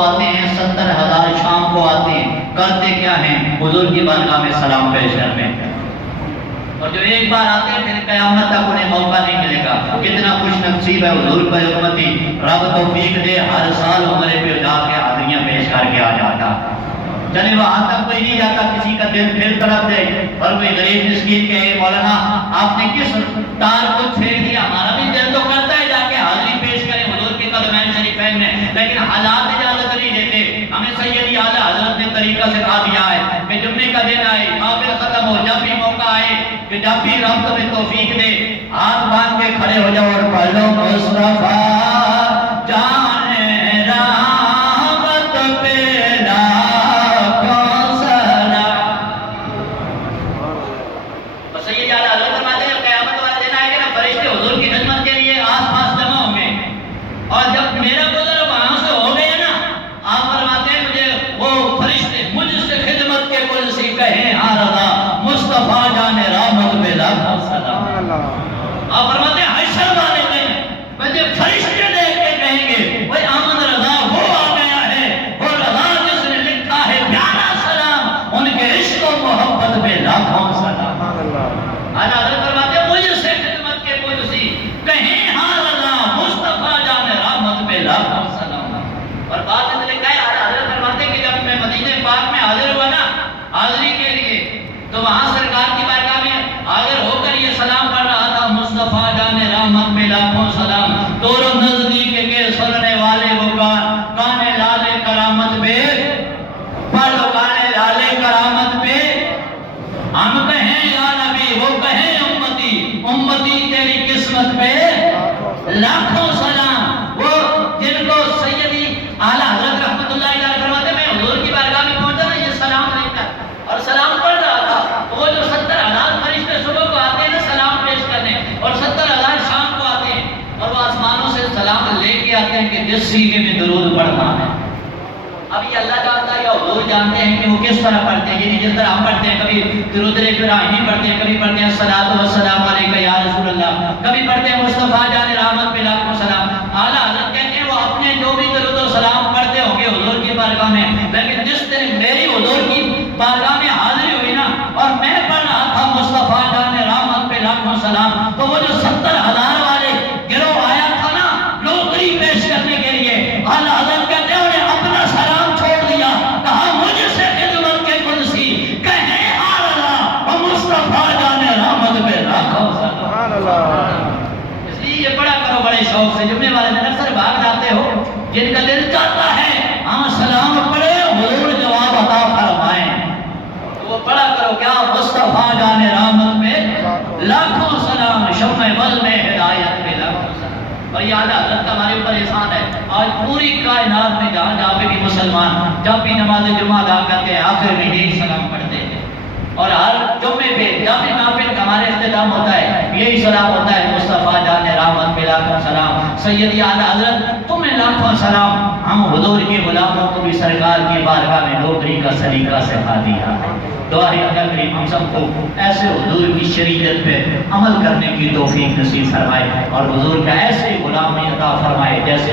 کو آتے ہیں، 70,000 شام کو آتے ہیں، کرتے کیا ہیں؟ حضور کی بارگاہ میں سلام پیش کرتے ہیں۔ اور جو ایک بار آتے ہیں پھر قیامت تک انہیں موقع نہیں ملے گا۔ کتنا خوش نصیب ہے حضور کا امتی، رب توفیق دے ہر سال عمرے پہ جا کے حاضریاں پیش کر کے آ جاتا۔ چلے وہاں تک کوئی نہیں جاتا، کسی کا دل پھر طرف دے اور کوئی غریب مسکین کہے مولانا آپ نے کس تار کو چھیڑ دیا، ہمارا بھی دل تو کرتا ہے جا کے حاضری پیش کریں حضور کے قدمین شریفین میں، لیکن حالات اجازت نہیں دیتے۔ ہمیں سیدی اعلیٰ حضرت نے طریقہ سکھا دیا ہے کہ جمعے کا دن آئے، محفل ختم ہو، جب بھی موقع آئے کہ جب بھی رب تمہیں توفیق دے، ہاتھ باندھ کے کھڑے ہو جاؤ اور پڑھ لو مصطفیٰ جان رحمت پہ لاکھوں سلام۔ اور سیدی اعلیٰ حضرت فرماتے ہیں جب قیامت والا دن آئے گا نا، فرشتے حضور کی خدمت کے لیے آس پاس جمع ہوں گے، اور جب میرا گزر وہاں سے ہو گیا نا، آپ فرماتے ہیں مجھے وہ فرشتے مجھ سے خدمت کے کل سی کہیں ہاں رضا مصطفیٰ جان رحمت پہ لاکھوں سلام۔ آپ فرماتے ہیں حشر والے کہیں مجھے فرشتے دیکھ کے کہیں گے بھئی آمد رضا وہ آ گیا ہے، وہ رضا جس نے لکھا ہے پیارا سلام، ان کے عشق و محبت پہ لاکھوں سلام۔ اعلیٰ حضرت فرماتے ہیں مجھ سے خدمت کے کل سی کہیں ہاں رضا مصطفیٰ جان رحمت پہ لاکھوں سلام۔ اور بات میں لکھا ہے اعلیٰ حضرت فرماتے ہیں کہ جب میں مدینہ پاک میں حاضر ہوا نا حاضری کے لیے، تو وہاں سرکار کی بارگاہ میں حاضر ہو کر یہ سلام پڑھ رہا تھا، مصطفیٰ جان رحمت پہ لاکھوں سلام، دوروں نزدیک کے سننے والے وہ کان لالے کرامت پہ پڑھ لو، کان لالے کرامت پہ ہم کہیں یا نبی، وہ کہیں امتی، امتی تیری قسمت پہ لاکھوں سلام۔ وہ جن کو سیدی اعلیٰ حضرت رحمت اللہ علیہ فرماتے ہیں میں حضور کی بارگاہ میں پہنچا نا یہ سلام لے کر اور سلام پڑھ رہا تھا، تو وہ جو 70,000 فرشتے صبح کو آتے ہیں نا سلام پیش کرنے، اور 70,000 شام کو آتے ہیں، اور وہ آسمانوں سے سلام لے کے آتے ہیں کہ جس سیغے میں درود پڑھنا ہے۔ اب یہ اللہ جانتا ہے یا حضور جانتے ہیں کہ وہ کس طرح پڑھتے ہیں، یعنی جس طرح ہم پڑھتے ہیں، کبھی درود ابراہیمی پڑھتے ہیں، کبھی پڑھتے ہیں الصلاۃ والسلام علیک یا رسول اللہ، کبھی پڑھتے ہیں مصطفیٰ جان رحمت پہ لاکھوں سلام۔ اعلیٰ حضرت کہتے ہیں وہ اپنے جو بھی درود و سلام پڑھتے ہوں گے حضور کی بارگاہ میں، لیکن جس دن میری حضور کی بارگاہ میں حاضری ہوئی نا اور میں پڑھ رہا تھا مصطفیٰ جان رحمت پہ لاکھوں سلام، تو وہ جو 70,000 والے گروہ آیا تھا نا نوکری پیش کرنے کے لیے، اعلیٰ حضرت کہتے ہیں انہیں اپنا سلام چھوڑ دیا، کہا مجھ سے خدمت کے کل سی کہیں ہاں رضا اور مصطفیٰ جان رحمت پہ لاکھوں سلام۔ اس لیے یہ پڑھا کرو بڑے شوق سے، جمعے والے دن اکثر بھاگ جاتے ہو، جن کا دل چاہتا ہے ہم سلام پڑھے حضور جواب عطا فرمائیں، وہ پڑھا کرو کیا مصطفیٰ جان رحمت پہ لاکھوں سلام، شمع بل میں ہدایت پہ لاکھوں سلام۔ اور یہ اعلیٰ حضرت کا ہمارے اوپر احسان ہے، آج پوری کائنات میں جہاں جہاں پہ بھی مسلمان جب بھی نماز جمعہ ادا کرتے ہیں آخر میں یہی سلام پڑھتے ہیں، اور ہر جمعے پہ جب بھی محفل کا ہمارے اختتام ہوتا ہے یہی سلام ہوتا ہے، مصطفیٰ جان رحمت پہ لاکھوں سلام، سیدی اعلیٰ حضرت تمہیں لاکھوں سلام۔ ہم حضور کے غلاموں کو بھی سرکار کی بارگاہ میں نوکری کا سلیقہ سکھا دیا ہے۔ دعا ہے اللہ کریم ہم سب کو ایسے حضور کی شریعت پہ عمل کرنے کی توفیق نصیب فرمائے اور حضور کا ایسے غلامی عطا فرمائے جیسے